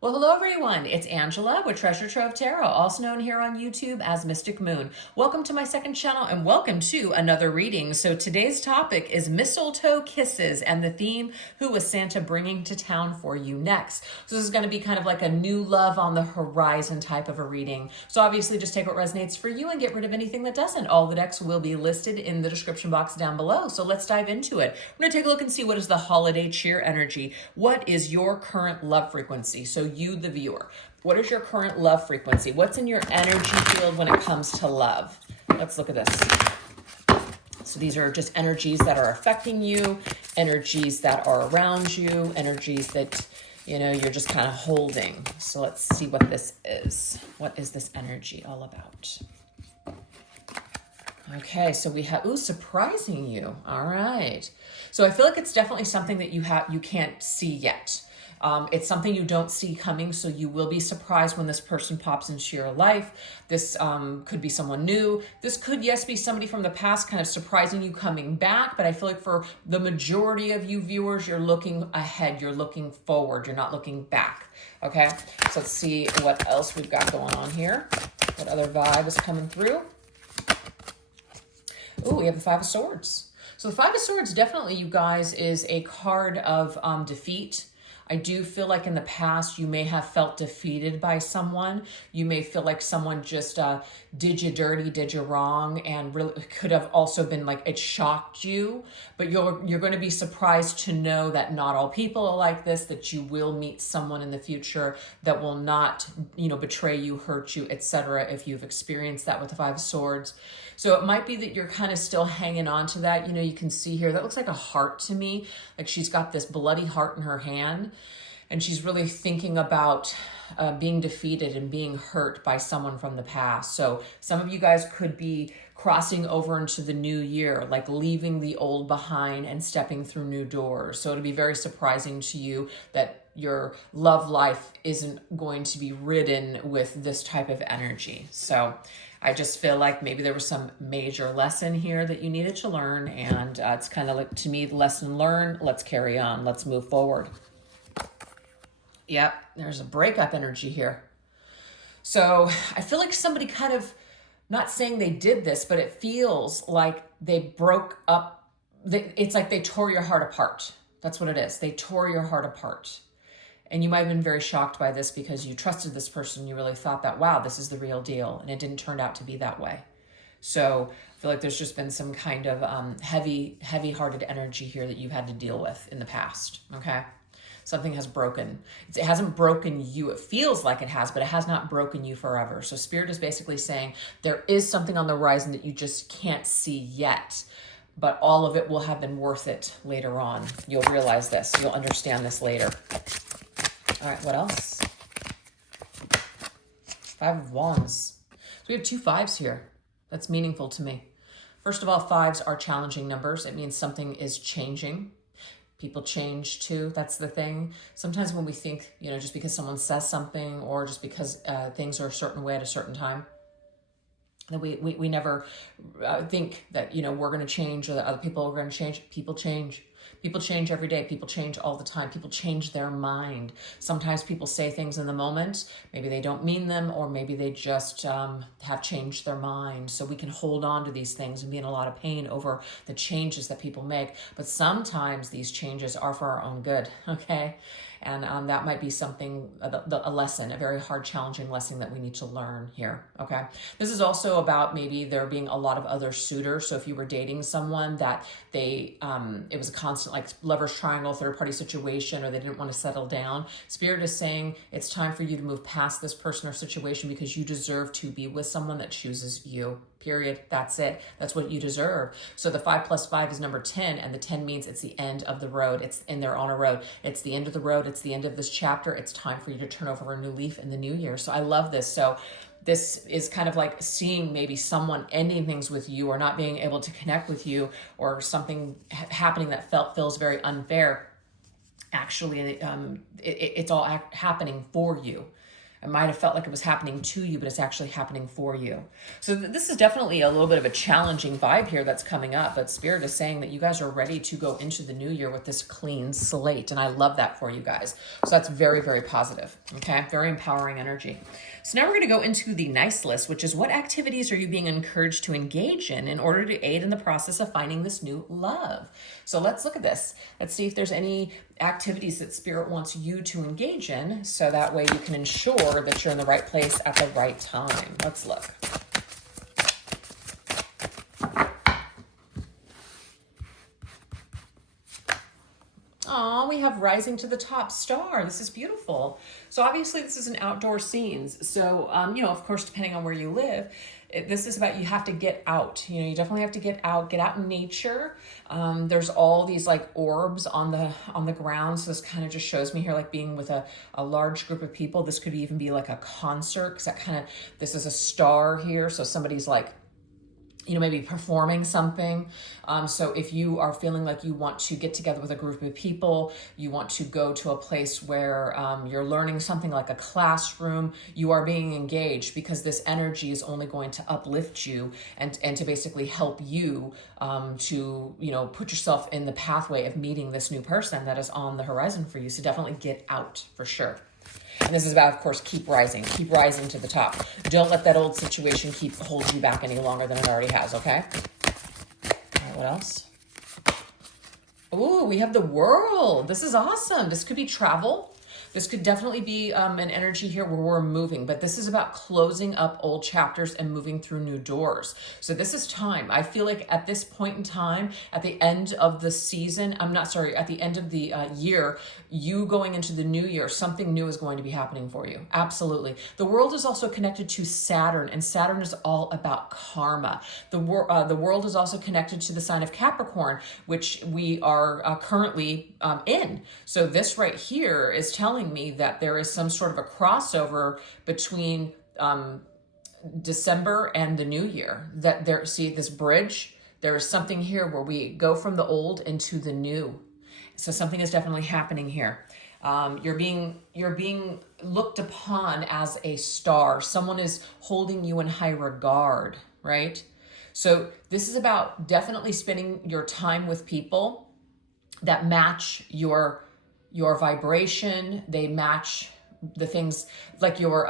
Well, hello everyone. It's Angela with Treasure Trove Tarot, also known here on YouTube as Mystic Moon. Welcome to my second channel and welcome to another reading. So today's topic is Mistletoe Kisses and the theme, who is Santa bringing to town for you next? So this is going to be kind of like a new love on the horizon type of a reading. So obviously just take what resonates for you and get rid of anything that doesn't. All the decks will be listed in the description box down below. So let's dive into it. We're going to take a look and see what is the holiday cheer energy. What is your current love frequency? So you, the viewer, what is your current love frequency? What's in your energy field when it comes to love? Let's look at this. So these are just energies that are affecting you, energies that are around you, energies that, you know, you're just kind of holding. So let's see what this is. What is this energy all about? Okay, so we have, ooh, surprising you. All right. So I feel like it's definitely something that you can't see yet. It's something you don't see coming, so you will be surprised when this person pops into your life. This could be someone new. This could, yes, be somebody from the past kind of surprising you coming back, but I feel like for the majority of you viewers, you're looking ahead, you're looking forward, you're not looking back, okay? So let's see what else we've got going on here. What other vibe is coming through? Ooh, we have the Five of Swords. So the Five of Swords definitely, you guys, is a card of defeat. I do feel like in the past you may have felt defeated by someone. You may feel like someone just did you dirty, did you wrong, and really could have also been like it shocked you. But you're going to be surprised to know that not all people are like this, that you will meet someone in the future that will not, you know, betray you, hurt you, etc. if you've experienced that with the Five of Swords. So it might be that you're kind of still hanging on to that. You know, you can see here, that looks like a heart to me. Like she's got this bloody heart in her hand. And she's really thinking about being defeated and being hurt by someone from the past. So some of you guys could be crossing over into the new year, like leaving the old behind and stepping through new doors. So it'll be very surprising to you that your love life isn't going to be ridden with this type of energy. So I just feel like maybe there was some major lesson here that you needed to learn. And it's kind of like, to me, the lesson learned. Let's carry on. Let's move forward. Yep, there's a breakup energy here. So I feel like somebody kind of, not saying they did this, but it feels like they broke up. It's like they tore your heart apart. That's what it is. They tore your heart apart. And you might have been very shocked by this because you trusted this person. You really thought that, wow, this is the real deal. And it didn't turn out to be that way. So I feel like there's just been some kind of heavy-hearted energy here that you had to deal with in the past, okay? Something has broken. It hasn't broken you. It feels like it has, but it has not broken you forever. So Spirit is basically saying there is something on the horizon that you just can't see yet, but all of it will have been worth it later on. You'll realize this. You'll understand this later. All right, what else? Five of Wands. So we have two fives here. That's meaningful to me. First of all, fives are challenging numbers. It means something is changing. People change too. That's the thing. Sometimes when we think, you know, just because someone says something or just because things are a certain way at a certain time, that we never think that, you know, we're going to change or that other people are going to change. People change. People change every day. People change all the time. People change their mind. Sometimes people say things in the moment. Maybe they don't mean them, or maybe they just have changed their mind. So we can hold on to these things and be in a lot of pain over the changes that people make. But sometimes these changes are for our own good, okay? And that might be something, a lesson, a very hard, challenging lesson that we need to learn here, okay? This is also about maybe there being a lot of other suitors. So if you were dating someone that it was a constant like lover's triangle, third party situation, or they didn't want to settle down, Spirit is saying it's time for you to move past this person or situation because you deserve to be with someone that chooses you. Period. That's it. That's what you deserve. So the 5 + 5 is number 10, and the 10 means it's the end of the road. It's in there on a road. It's the end of the road. It's the end of this chapter. It's time for you to turn over a new leaf in the new year. So I love this. So this is kind of like seeing maybe someone ending things with you or not being able to connect with you, or something happening that feels very unfair. Actually, it's all happening for you. It might have felt like it was happening to you, but it's actually happening for you. So this is definitely a little bit of a challenging vibe here that's coming up, but Spirit is saying that you guys are ready to go into the new year with this clean slate. And I love that for you guys. So that's very, very positive. Okay. Very empowering energy. So now we're going to go into the nice list, which is what activities are you being encouraged to engage in order to aid in the process of finding this new love? So let's look at this. Let's see if there's any activities that Spirit wants you to engage in, so that way you can ensure that you're in the right place at the right time. Let's look. Oh, we have rising to the top star. This is beautiful. So obviously this is an outdoor scenes. So, you know, of course, depending on where you live, this is about, you have to get out. You know, you definitely have to get out in nature. There's all these like orbs on the ground. So this kind of just shows me here like being with a large group of people. This could even be like a concert, because that kind of, this is a star here. So somebody's like, you know, maybe performing something. So if you are feeling like you want to get together with a group of people, you want to go to a place where you're learning something like a classroom, you are being engaged, because this energy is only going to uplift you and to basically help you to, you know, put yourself in the pathway of meeting this new person that is on the horizon for you. So definitely get out for sure. And this is about, of course, keep rising to the top. Don't let that old situation keep holding you back any longer than it already has, okay? All right, what else? Ooh, we have the World. This is awesome. This could be travel. This could definitely be an energy here where we're moving, but this is about closing up old chapters and moving through new doors. So this is time. I feel like at this point in time, at the end of the season, at the end of the year, you going into the new year, something new is going to be happening for you. Absolutely. The World is also connected to Saturn, and Saturn is all about karma. The World is also connected to the sign of Capricorn, which we are currently in. So this right here is telling me that there is some sort of a crossover between December and the new year. That there, see this bridge, there is something here where we go from the old into the new. So something is definitely happening here. You're being looked upon as a star. Someone is holding you in high regard, right? So this is about definitely spending your time with people that match your vibration. They match the things like your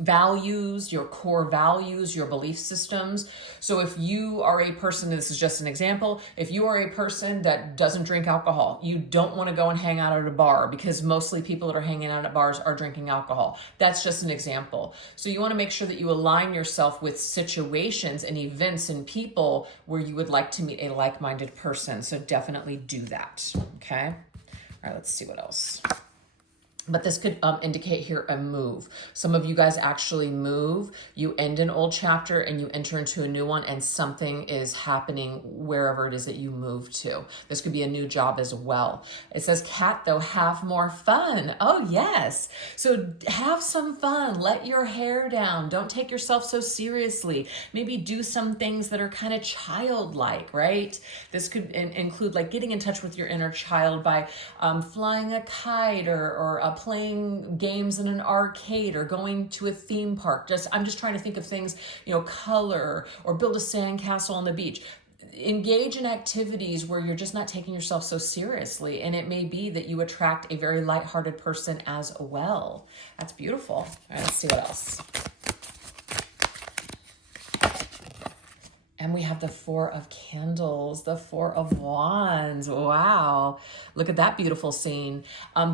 values, your core values, your belief systems. So if you are a person, this is just an example, if you are a person that doesn't drink alcohol, you don't want to go and hang out at a bar, because mostly people that are hanging out at bars are drinking alcohol. That's just an example. So you want to make sure that you align yourself with situations and events and people where you would like to meet a like-minded person. So definitely do that. Okay. All right, let's see what else. But this could indicate here a move. Some of you guys actually move. You end an old chapter and you enter into a new one, and something is happening wherever it is that you move to. This could be a new job as well. It says, Cat, though, have more fun. Oh, yes. So have some fun. Let your hair down. Don't take yourself so seriously. Maybe do some things that are kind of childlike, right? This could include like getting in touch with your inner child by flying a kite or playing games in an arcade or going to a theme park. I'm just trying to think of things, you know, color or build a sandcastle on the beach. Engage in activities where you're just not taking yourself so seriously. And it may be that you attract a very lighthearted person as well. That's beautiful. All right, let's see what else. And we have the Four of Candles, the Four of Wands. Wow. Look at that beautiful scene.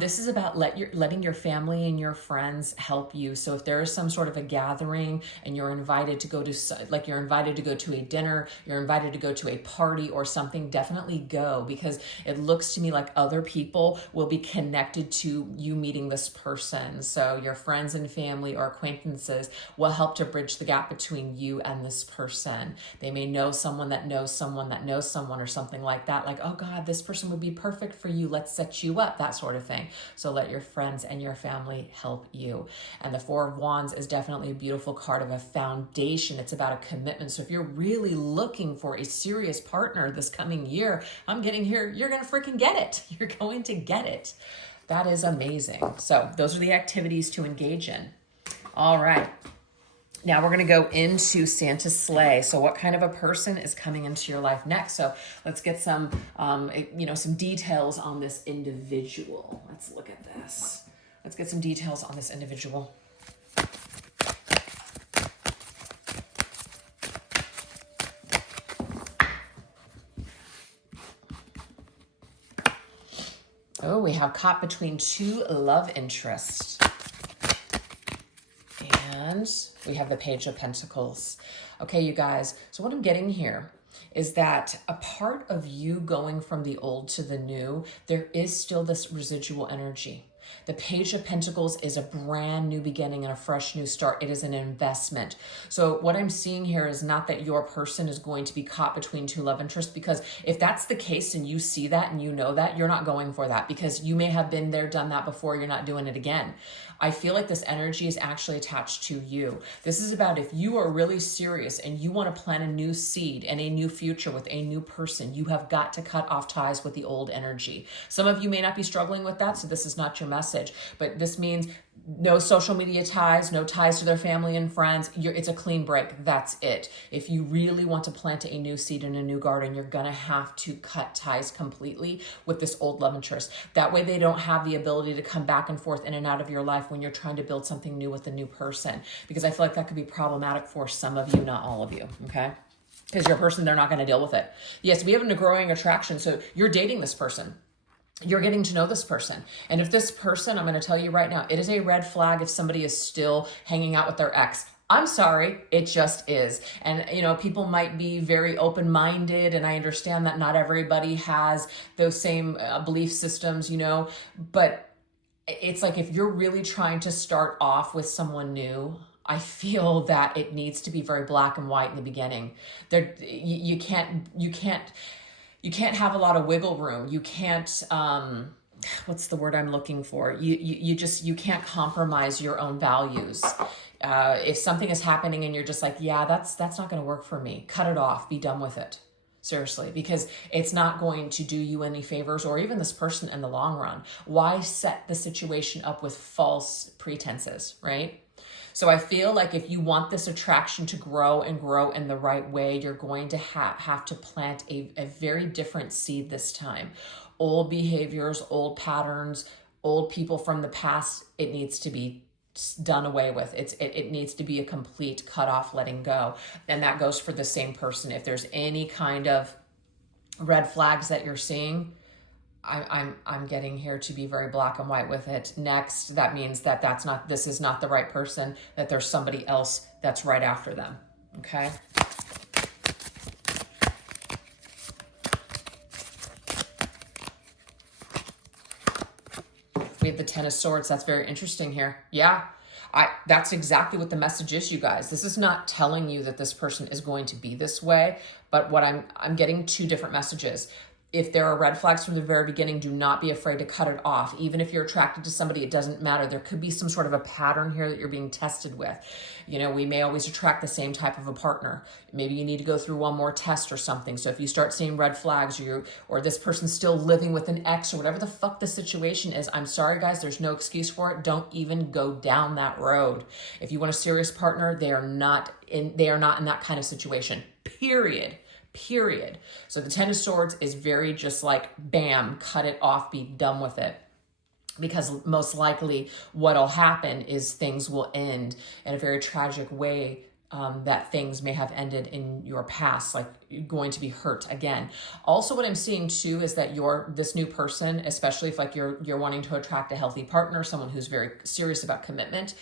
This is about letting your family and your friends help you. So if there is some sort of a gathering and you're invited to go to, like you're invited to go to a dinner, you're invited to go to a party or something, definitely go, because it looks to me like other people will be connected to you meeting this person. So your friends and family or acquaintances will help to bridge the gap between you and this person. They may know someone that knows someone that knows someone or something like that. Like, oh God, this person would be perfect for you. Let's set you up, that sort of thing. So let your friends and your family help you. And the Four of Wands is definitely a beautiful card of a foundation. It's about a commitment. So if you're really looking for a serious partner this coming year, I'm getting here, you're going to freaking get it. You're going to get it. That is amazing. So those are the activities to engage in. All right. Now we're going to go into Santa's sleigh. So what kind of a person is coming into your life next? So let's get some, some details on this individual. Let's look at this. Let's get some details on this individual. Oh, we have caught between two love interests. And we have the Page of Pentacles. Okay, you guys, so what I'm getting here is that a part of you going from the old to the new, there is still this residual energy. The Page of Pentacles is a brand new beginning and a fresh new start. It is an investment. So what I'm seeing here is not that your person is going to be caught between two love interests, because if that's the case and you see that and you know that, you're not going for that, because you may have been there, done that before. You're not doing it again. I feel like this energy is actually attached to you. This is about if you are really serious and you want to plant a new seed and a new future with a new person, you have got to cut off ties with the old energy. Some of you may not be struggling with that, so this is not your message, but this means no social media ties, no ties to their family and friends. It's a clean break. That's it. If you really want to plant a new seed in a new garden, you're going to have to cut ties completely with this old love interest. That way they don't have the ability to come back and forth in and out of your life when you're trying to build something new with a new person, because I feel like that could be problematic for some of you, not all of you, okay? Because your person, they're not going to deal with it. Yes, we have a growing attraction, so you're dating this person. You're getting to know this person. And if this person, I'm going to tell you right now, it is a red flag if somebody is still hanging out with their ex. I'm sorry, it just is. And, people might be very open-minded, and I understand that not everybody has those same belief systems, but it's like if you're really trying to start off with someone new, I feel that it needs to be very black and white in the beginning. You can't have a lot of wiggle room. You can't, what's the word I'm looking for? You can't compromise your own values. If something is happening and you're just like, yeah, that's not going to work for me, cut it off, be done with it. Seriously, because it's not going to do you any favors, or even this person in the long run. Why set the situation up with false pretenses, right? So I feel like if you want this attraction to grow and grow in the right way, you're going to have to plant a very different seed this time. Old behaviors, old patterns, old people from the past, it needs to be done away with. It needs to be a complete cutoff, letting go. And that goes for the same person. If there's any kind of red flags that you're seeing, I'm getting here to be very black and white with it. Next, that means that this is not the right person, that there's somebody else that's right after them. Okay. We have the Ten of Swords. That's very interesting here. Yeah. That's exactly what the message is, you guys. This is not telling you that this person is going to be this way, but what I'm getting two different messages. If there are red flags from the very beginning, do not be afraid to cut it off. Even if you're attracted to somebody, it doesn't matter. There could be some sort of a pattern here that you're being tested with. We may always attract the same type of a partner. Maybe you need to go through one more test or something. So if you start seeing red flags, or this person's still living with an ex, or whatever the fuck the situation is, I'm sorry, guys, there's no excuse for it. Don't even go down that road. If you want a serious partner, they are not in that kind of situation. Period. So the Ten of Swords is very just like, bam, cut it off, be done with it. Because most likely what'll happen is things will end in a very tragic way, that things may have ended in your past, like you're going to be hurt again. Also, what I'm seeing too is that this new person, especially if like you're wanting to attract a healthy partner, someone who's very serious about commitment,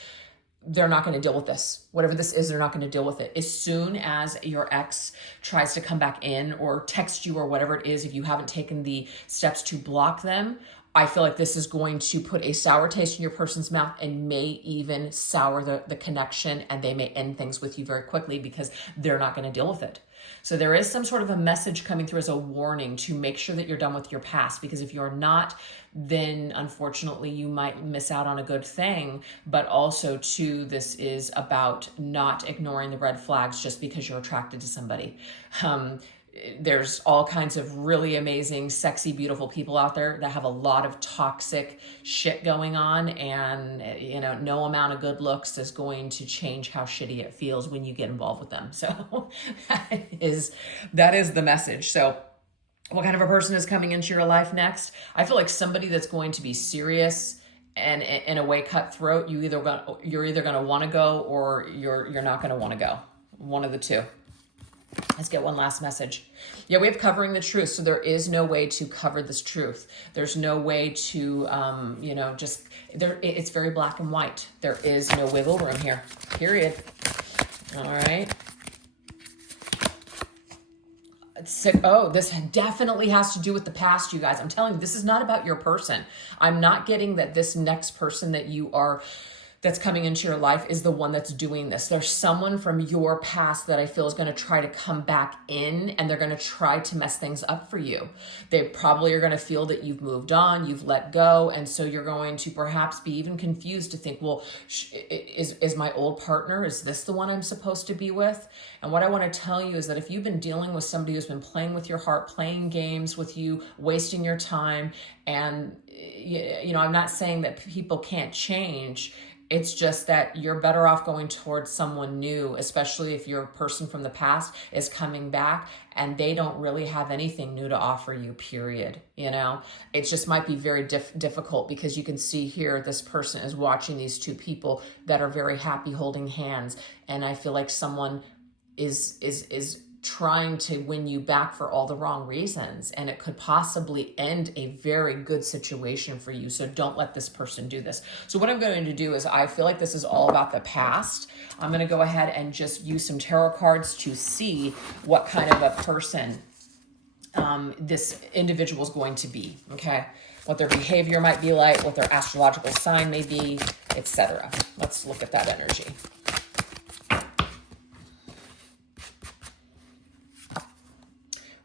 they're not going to deal with this. Whatever this is, they're not going to deal with it. As soon as your ex tries to come back in or text you or whatever it is, if you haven't taken the steps to block them, I feel like this is going to put a sour taste in your person's mouth and may even sour the connection, and they may end things with you very quickly because they're not going to deal with it. So there is some sort of a message coming through as a warning to make sure that you're done with your past, because if you're not, then unfortunately you might miss out on a good thing. But also too, this is about not ignoring the red flags just because you're attracted to somebody. there's all kinds of really amazing, sexy, beautiful people out there that have a lot of toxic shit going on. And, you know, no amount of good looks is going to change how shitty it feels when you get involved with them. So that is the message. So what kind of a person is coming into your life next? I feel like somebody that's going to be serious and in a way cutthroat. You're either going to want to go or you're not going to want to go. One of the two. Let's get one last message. Yeah, we have covering the truth. So there is no way to cover this truth. There's no way to, you know, just there. It's very black and white. There is no wiggle room here. Period. All right. Oh, this definitely has to do with the past, you guys. I'm telling you, this is not about your person. I'm not getting that this next person that's coming into your life is the one that's doing this. There's someone from your past that I feel is going to try to come back in, and they're going to try to mess things up for you. They probably are going to feel that you've moved on, you've let go, and so you're going to perhaps be even confused to think, well, is my old partner, is this the one I'm supposed to be with? And what I want to tell you is that if you've been dealing with somebody who's been playing with your heart, playing games with you, wasting your time, and, you know, I'm not saying that people can't change. It's just that you're better off going towards someone new, especially if your person from the past is coming back and they don't really have anything new to offer you, period. You know, it just might be very difficult because you can see here, this person is watching these two people that are very happy holding hands. And I feel like someone is trying to win you back for all the wrong reasons, and it could possibly end a very good situation for you. So don't let this person do this. So what I'm going to do is, I feel like this is all about the past. I'm going to go ahead and just use some tarot cards to see what kind of a person this individual is going to be, okay? What their behavior might be like, what their astrological sign may be, etc. Let's look at that energy.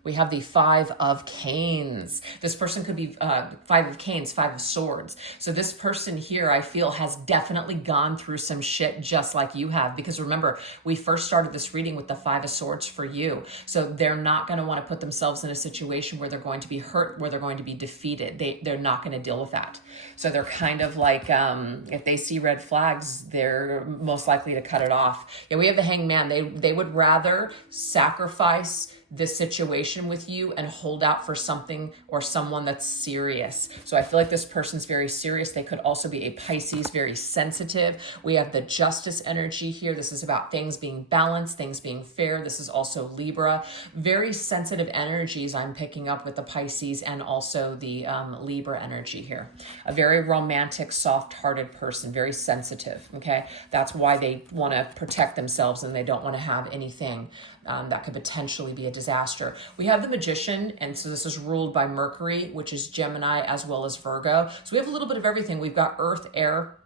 We have the Five of Canes. This person could be Five of Canes, Five of Swords. So this person here, I feel, has definitely gone through some shit just like you have. Because remember, we first started this reading with the Five of Swords for you. So they're not going to want to put themselves in a situation where they're going to be hurt, where they're going to be defeated. They're not going to deal with that. So they're kind of like, if they see red flags, they're most likely to cut it off. Yeah, we have the Hangman. They would rather sacrifice this situation with you and hold out for something or someone that's serious. So I feel like this person's very serious. They could also be a Pisces, very sensitive. We have the Justice energy here. This is about things being balanced, things being fair. This is also Libra. Very sensitive energies I'm picking up with the Pisces and also the Libra energy here. A very romantic, soft-hearted person, very sensitive, okay? That's why they want to protect themselves and they don't want to have anything that could potentially be a disaster. We have the Magician, and so this is ruled by Mercury, which is Gemini as well as Virgo. So we have a little bit of everything. We've got earth, air.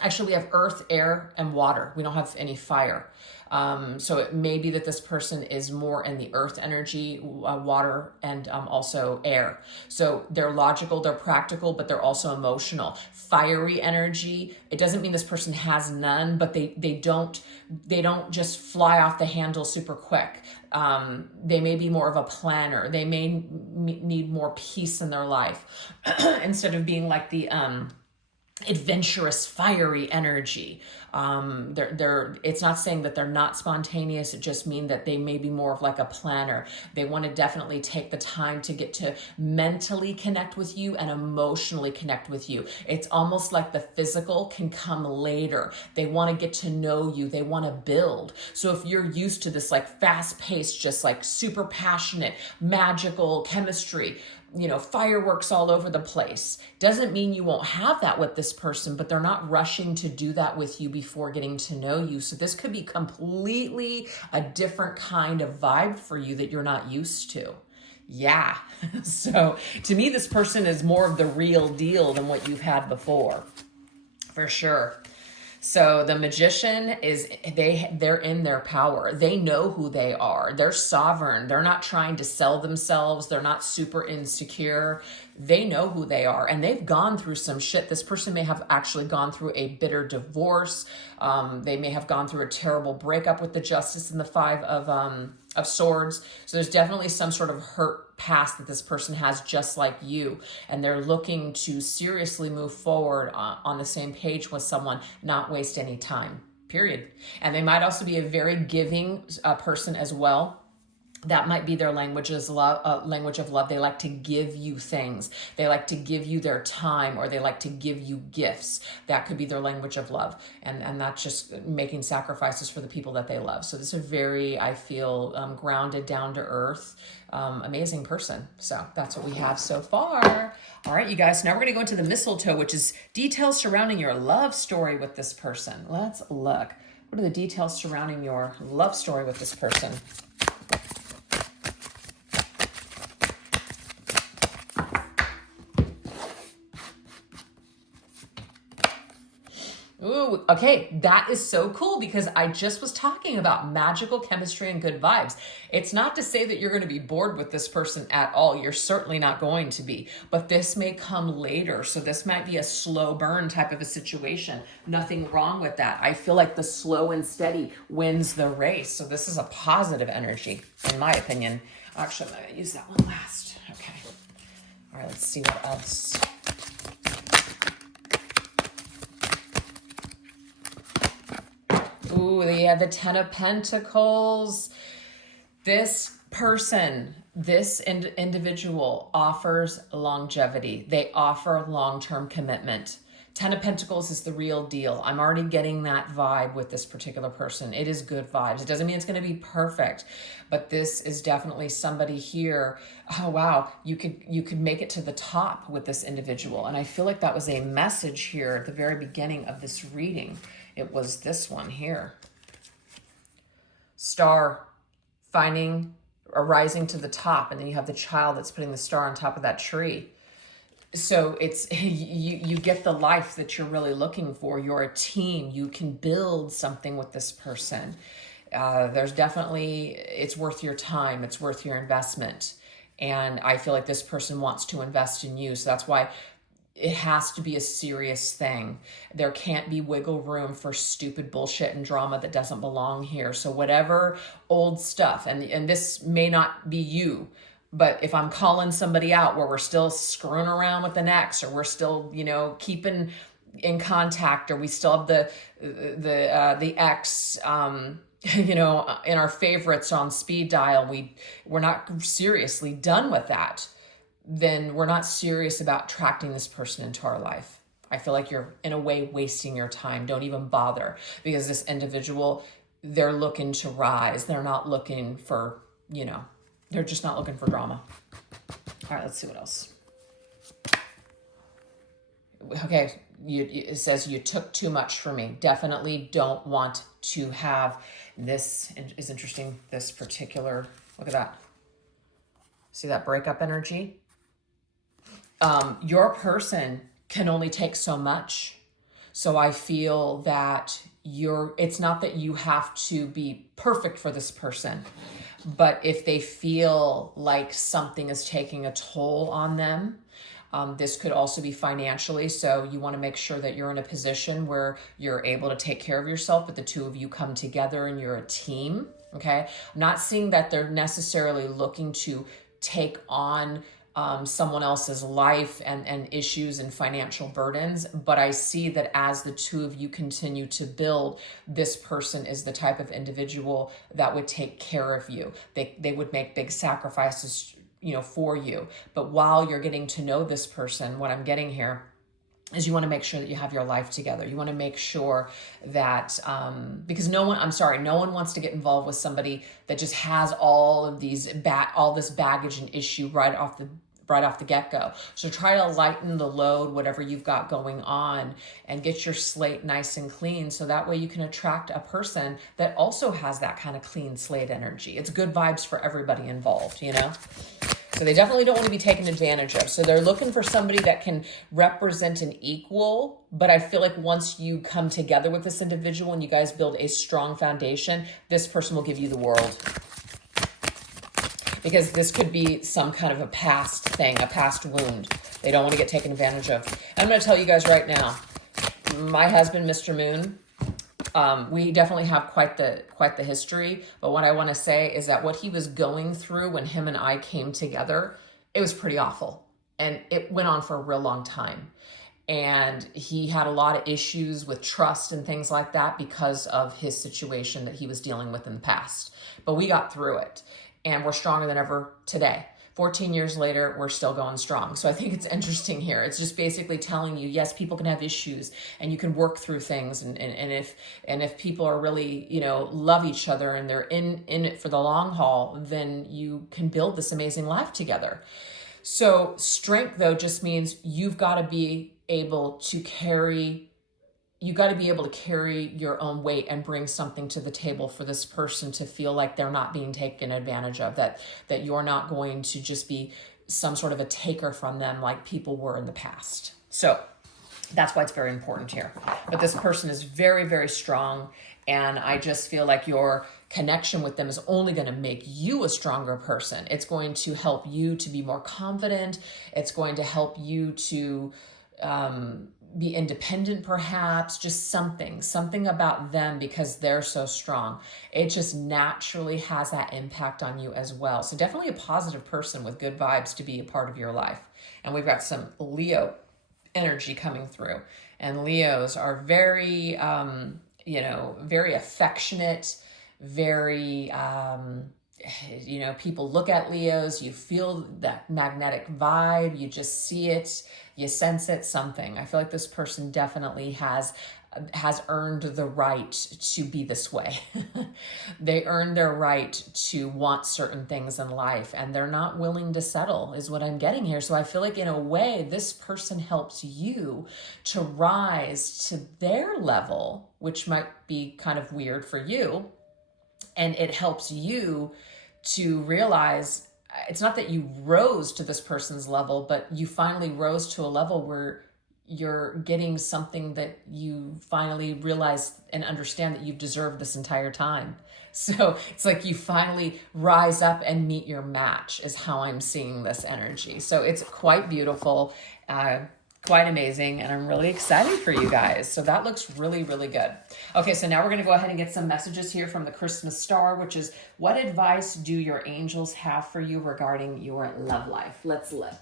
Actually, we have earth, air, and water. We don't have any fire. So it may be that this person is more in the earth energy, water, and also air. So they're logical, they're practical, but they're also emotional. Fiery energy, it doesn't mean this person has none, but they don't just fly off the handle super quick. They may be more of a planner. They may need more peace in their life instead of being like the adventurous, fiery energy. It's not saying that they're not spontaneous. It just means that they may be more of like a planner. They want to definitely take the time to get to mentally connect with you and emotionally connect with you. It's almost like the physical can come later. They want to get to know you. They want to build. So if you're used to this like fast paced, just like super passionate, magical chemistry, you know, fireworks all over the place, doesn't mean you won't have that with this person, but they're not rushing to do that with you before getting to know you. So this could be completely a different kind of vibe for you that you're not used to. Yeah. So to me, this person is more of the real deal than what you've had before, for sure. So the Magician is, they're in their power. They know who they are. They're sovereign. They're not trying to sell themselves. They're not super insecure. they know who they are, and they've gone through some shit. This person may have actually gone through a bitter divorce. They may have gone through a terrible breakup with the Justice and the Five of Swords. So there's definitely some sort of hurt past that this person has, just like you, and they're looking to seriously move forward on the same page with someone, not waste any time, period. And they might also be a very giving person as well. That might be their language of love. They like to give you things. They like to give you their time, or they like to give you gifts. That could be their language of love. And that's just making sacrifices for the people that they love. So this is a very, I feel, grounded, down to earth, amazing person. So that's what we have so far. All right, you guys, now we're going to go into the mistletoe, which is details surrounding your love story with this person. Let's look. What are the details surrounding your love story with this person? Ooh, okay, that is so cool, because I just was talking about magical chemistry and good vibes. It's not to say that you're going to be bored with this person at all. You're certainly not going to be, but this may come later. So this might be a slow burn type of a situation. Nothing wrong with that. I feel like the slow and steady wins the race. So this is a positive energy, in my opinion. Actually, I'm going to use that one last. Okay. All right, let's see what else. Ooh, yeah, the Ten of Pentacles. This person, this individual offers longevity. They offer long-term commitment. Ten of Pentacles is the real deal. I'm already getting that vibe with this particular person. It is good vibes. It doesn't mean it's going to be perfect, but this is definitely somebody here. Oh, wow. You could make it to the top with this individual. And I feel like that was a message here at the very beginning of this reading. It was this one here. Star, finding or rising to the top. And then you have the child that's putting the star on top of that tree. So it's you get the life that you're really looking for. You're a team. You can build something with this person. There's definitely, it's worth your time. It's worth your investment. And I feel like this person wants to invest in you. So that's why it has to be a serious thing. There can't be wiggle room for stupid bullshit and drama that doesn't belong here. So whatever old stuff, and this may not be you, but if I'm calling somebody out where we're still screwing around with an ex, or we're still, keeping in contact, or we still have the ex, in our favorites on speed dial, we're not seriously done with that, then we're not serious about attracting this person into our life. I feel like you're, in a way, wasting your time. Don't even bother, because this individual, they're looking to rise. They're not looking for, they're just not looking for drama. All right, let's see what else. Okay, it says you took too much for me. Definitely don't want to have this. Is interesting, this particular, look at that. See that breakup energy? Your person can only take so much. So I feel that it's not that you have to be perfect for this person, but if they feel like something is taking a toll on them, this could also be financially. So you want to make sure that you're in a position where you're able to take care of yourself, but the two of you come together and you're a team. Okay. I'm not seeing that they're necessarily looking to take on someone else's life and issues and financial burdens. But I see that as the two of you continue to build, this person is the type of individual that would take care of you. They would make big sacrifices, for you. But while you're getting to know this person, what I'm getting here is you want to make sure that you have your life together. You want to make sure that, because no one wants to get involved with somebody that just has all of all this baggage and issue right off the get-go. So try to lighten the load, whatever you've got going on, and get your slate nice and clean. So that way you can attract a person that also has that kind of clean slate energy. It's good vibes for everybody involved, So they definitely don't want to be taken advantage of. So they're looking for somebody that can represent an equal, but I feel like once you come together with this individual and you guys build a strong foundation, this person will give you the world. Because this could be some kind of a past thing, a past wound. They don't want to get taken advantage of. I'm going to tell you guys right now, my husband, Mr. Moon, we definitely have quite the history. But what I want to say is that what he was going through when him and I came together, it was pretty awful. And it went on for a real long time. And he had a lot of issues with trust and things like that because of his situation that he was dealing with in the past. But we got through it, and we're stronger than ever today. 14 years later, we're still going strong. So I think it's interesting here. It's just basically telling you, yes, people can have issues and you can work through things. And if people are really, love each other and they're in it for the long haul, then you can build this amazing life together. So strength, though, just means you've got to be able to carry your own weight and bring something to the table for this person to feel like they're not being taken advantage of, that you're not going to just be some sort of a taker from them like people were in the past. So that's why it's very important here. But this person is very, very strong, and I just feel like your connection with them is only going to make you a stronger person. It's going to help you to be more confident. It's going to help you to be independent, perhaps, just something about them, because they're so strong. It just naturally has that impact on you as well. So definitely a positive person with good vibes to be a part of your life. And we've got some Leo energy coming through. And Leos are very, very affectionate, very, people look at Leos, you feel that magnetic vibe, you just see it, you sense it, something. I feel like this person definitely has earned the right to be this way. They earned their right to want certain things in life, and they're not willing to settle, is what I'm getting here. So I feel like in a way, this person helps you to rise to their level, which might be kind of weird for you. And it helps you to realize it's not that you rose to this person's level, but you finally rose to a level where you're getting something that you finally realize and understand that you've deserved this entire time. So it's like you finally rise up and meet your match, is how I'm seeing this energy. So it's quite beautiful, quite amazing, and I'm really excited for you guys. So that looks really, really good. Okay, so now we're going to go ahead and get some messages here from the Christmas star, which is, what advice do your angels have for you regarding your love life? Let's look.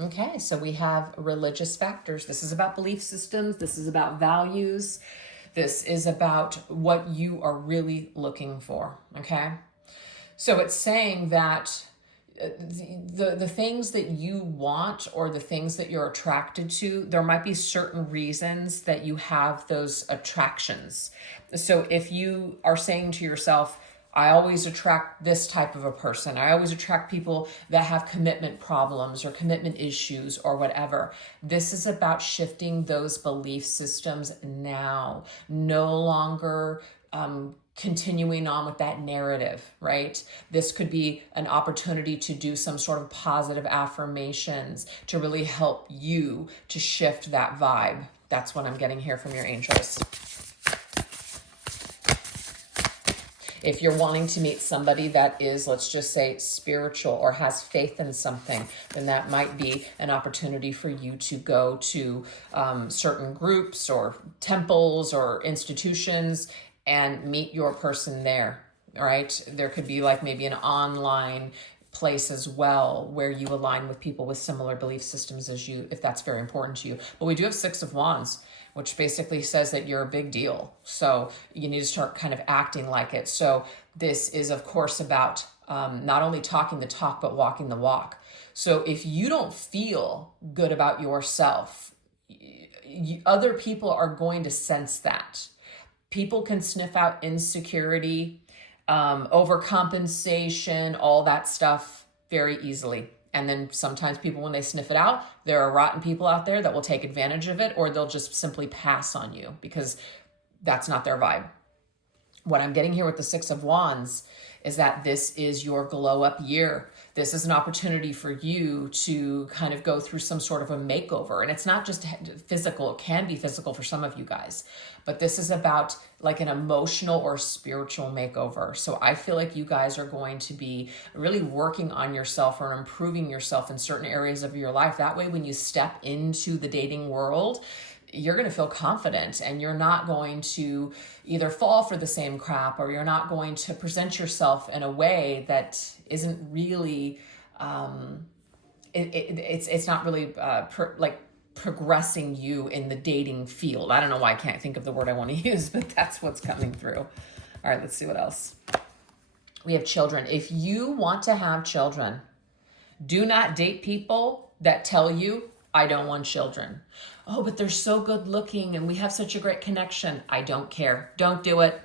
Okay, so we have religious factors. This is about belief systems. This is about values. This is about what you are really looking for, okay? So it's saying that the things that you want, or the things that you're attracted to, there might be certain reasons that you have those attractions. So if you are saying to yourself, I always attract this type of a person, I always attract people that have commitment problems or commitment issues or whatever. This is about shifting those belief systems now. No longer continuing on with that narrative, right? This could be an opportunity to do some sort of positive affirmations to really help you to shift that vibe. That's what I'm getting here from your angels. If you're wanting to meet somebody that is, let's just say, spiritual or has faith in something, then that might be an opportunity for you to go to certain groups or temples or institutions and meet your person there, all right? There could be like maybe an online place as well where you align with people with similar belief systems as you, if that's very important to you. But we do have Six of Wands, which basically says that you're a big deal. So you need to start kind of acting like it. So this is, of course, about not only talking the talk, but walking the walk. So if you don't feel good about yourself, other people are going to sense that. People can sniff out insecurity, overcompensation, all that stuff very easily. And then sometimes people, when they sniff it out, there are rotten people out there that will take advantage of it, or they'll just simply pass on you because that's not their vibe. What I'm getting here with the Six of Wands is that this is your glow up year. This is an opportunity for you to kind of go through some sort of a makeover. And it's not just physical. It can be physical for some of you guys, but this is about like an emotional or spiritual makeover. So I feel like you guys are going to be really working on yourself or improving yourself in certain areas of your life. That way, when you step into the dating world, you're going to feel confident and you're not going to either fall for the same crap, or you're not going to present yourself in a way that isn't really, it's not really progressing you in the dating field. I don't know why I can't think of the word I want to use, but that's what's coming through. All right, let's see what else. We have children. If you want to have children, do not date people that tell you, I don't want children. Oh, but they're so good looking and we have such a great connection. I don't care. Don't do it.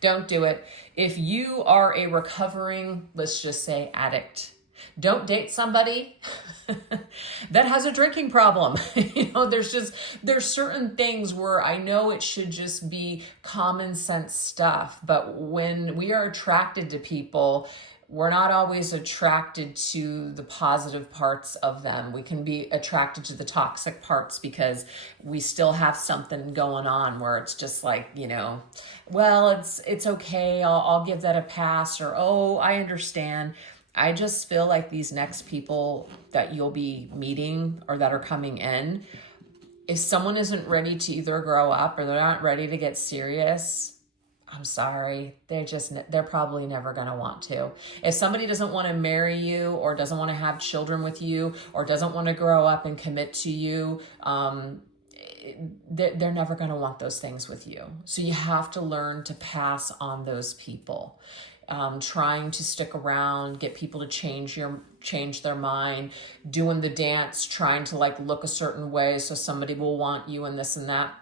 Don't do it. If you are a recovering, let's just say, addict, don't date somebody that has a drinking problem. There's certain things where I know it should just be common sense stuff, but when we are attracted to people, we're not always attracted to the positive parts of them. We can be attracted to the toxic parts because we still have something going on where it's just like, well, it's okay. I'll give that a pass, or, oh, I understand. I just feel like these next people that you'll be meeting or that are coming in, if someone isn't ready to either grow up or they're not ready to get serious, I'm sorry, they're probably never going to want to. If somebody doesn't want to marry you or doesn't want to have children with you or doesn't want to grow up and commit to you, they're never going to want those things with you. So you have to learn to pass on those people. Trying to stick around, get people to change their mind, doing the dance, trying to look a certain way so somebody will want you and this and that.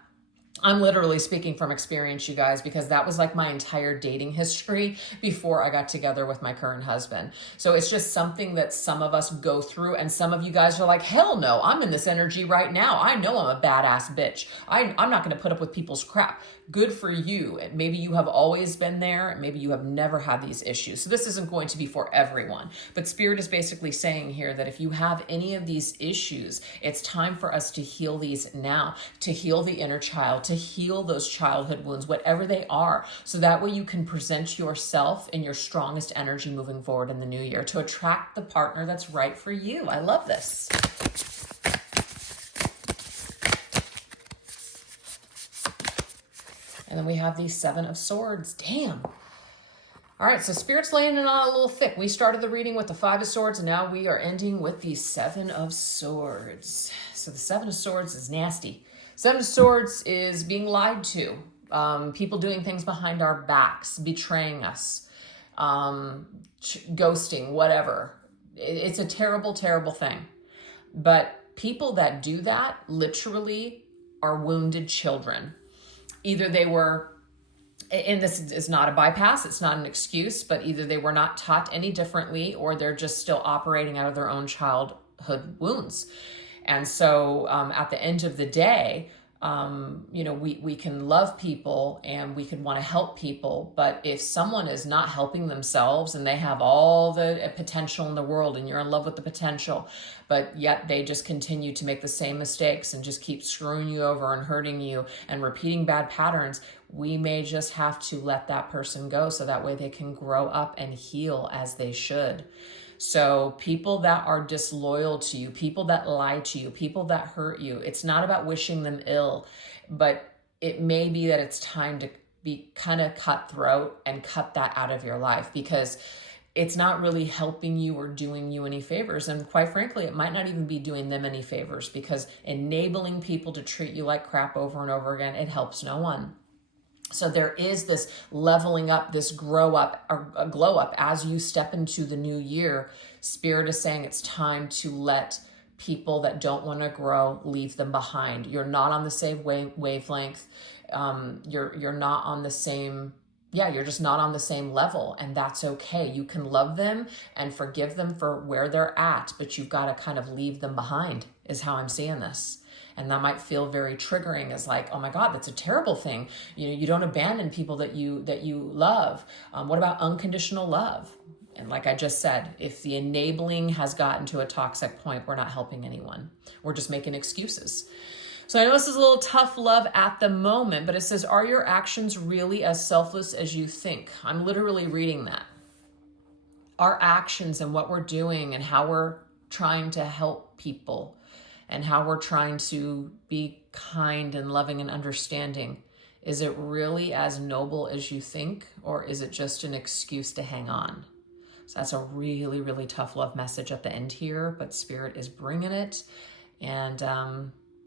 I'm literally speaking from experience, you guys, because that was like my entire dating history before I got together with my current husband. So it's just something that some of us go through, and some of you guys are like, hell no, I'm in this energy right now. I know I'm a badass bitch. I'm not going to put up with people's crap. Good for you. Maybe you have always been there. Maybe you have never had these issues. So this isn't going to be for everyone. But Spirit is basically saying here that if you have any of these issues, it's time for us to heal these now, to heal the inner child, to heal those childhood wounds, whatever they are. So that way you can present yourself in your strongest energy moving forward in the new year to attract the partner that's right for you. I love this. And then we have the Seven of Swords. Damn. All right, so Spirit's laying it on a little thick. We started the reading with the Five of Swords, and now we are ending with the Seven of Swords. So the Seven of Swords is nasty. Seven of Swords is being lied to. People doing things behind our backs, betraying us, ghosting, whatever. It's a terrible, terrible thing. But people that do that literally are wounded children. Either they were, and this is not a bypass, it's not an excuse, but either they were not taught any differently or they're just still operating out of their own childhood wounds. And so at the end of the day, we can love people and we can want to help people, but if someone is not helping themselves and they have all the potential in the world and you're in love with the potential, but yet they just continue to make the same mistakes and just keep screwing you over and hurting you and repeating bad patterns, we may just have to let that person go so that way they can grow up and heal as they should. So people that are disloyal to you, people that lie to you, people that hurt you, it's not about wishing them ill, but it may be that it's time to be kind of cutthroat and cut that out of your life, because it's not really helping you or doing you any favors. And quite frankly, it might not even be doing them any favors, because enabling people to treat you like crap over and over again, it helps no one. So there is this leveling up, this grow up or a glow up as you step into the new year. Spirit is saying it's time to let people that don't want to grow, leave them behind. You're not on the same wavelength. You're not on the same, you're just not on the same level, and that's okay. You can love them and forgive them for where they're at, but you've got to kind of leave them behind is how I'm seeing this. And that might feel very triggering as like, oh my God, that's a terrible thing. You know, you don't abandon people that you love. What about unconditional love? And like I just said, if the enabling has gotten to a toxic point, we're not helping anyone. We're just making excuses. So I know this is a little tough love at the moment, but it says, are your actions really as selfless as you think? I'm literally reading that. Our actions and what we're doing and how we're trying to help people and how we're trying to be kind and loving and understanding, is it really as noble as you think, or is it just an excuse to hang on? So that's a really, really tough love message at the end here, but Spirit is bringing it, and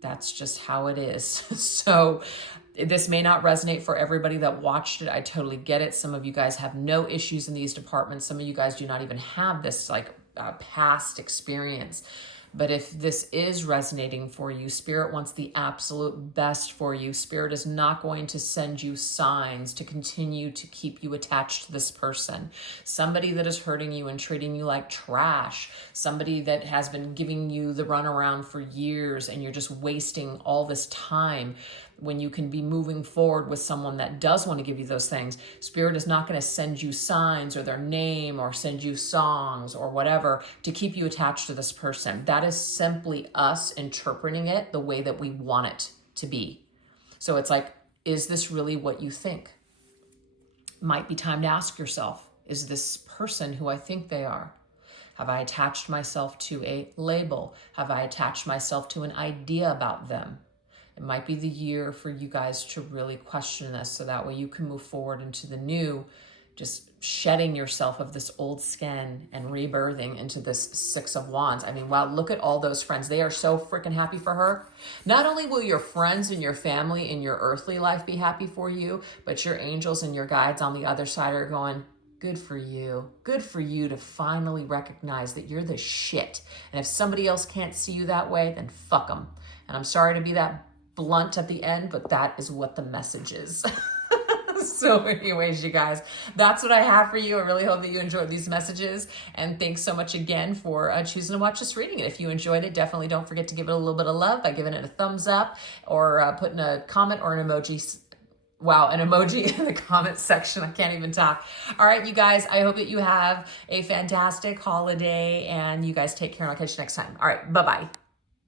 that's just how it is. So this may not resonate for everybody that watched it. I totally get it. Some of you guys have no issues in these departments. Some of you guys do not even have this like past experience. But if this is resonating for you, Spirit wants the absolute best for you. Spirit is not going to send you signs to continue to keep you attached to this person. Somebody that is hurting you and treating you like trash. Somebody that has been giving you the runaround for years and you're just wasting all this time when you can be moving forward with someone that does want to give you those things. Spirit is not going to send you signs or their name or send you songs or whatever to keep you attached to this person. That is simply us interpreting it the way that we want it to be. So it's like, is this really what you think? Might be time to ask yourself, is this person who I think they are? Have I attached myself to a label? Have I attached myself to an idea about them? It might be the year for you guys to really question this, so that way you can move forward into the new, just shedding yourself of this old skin and rebirthing into this Six of Wands. I mean, wow, look at all those friends. They are so freaking happy for her. Not only will your friends and your family in your earthly life be happy for you, but your angels and your guides on the other side are going, good for you. Good for you to finally recognize that you're the shit. And if somebody else can't see you that way, then fuck them. And I'm sorry to be that blunt at the end, but that is what the message is. So anyways, you guys, that's what I have for you. I really hope that you enjoyed these messages, and thanks so much again for choosing to watch this reading. And if you enjoyed it, definitely don't forget to give it a little bit of love by giving it a thumbs up or putting a comment or an emoji. Wow, an emoji in the comment section. I can't even talk. All right, you guys, I hope that you have a fantastic holiday, and you guys take care, and I'll catch you next time. All right, bye-bye.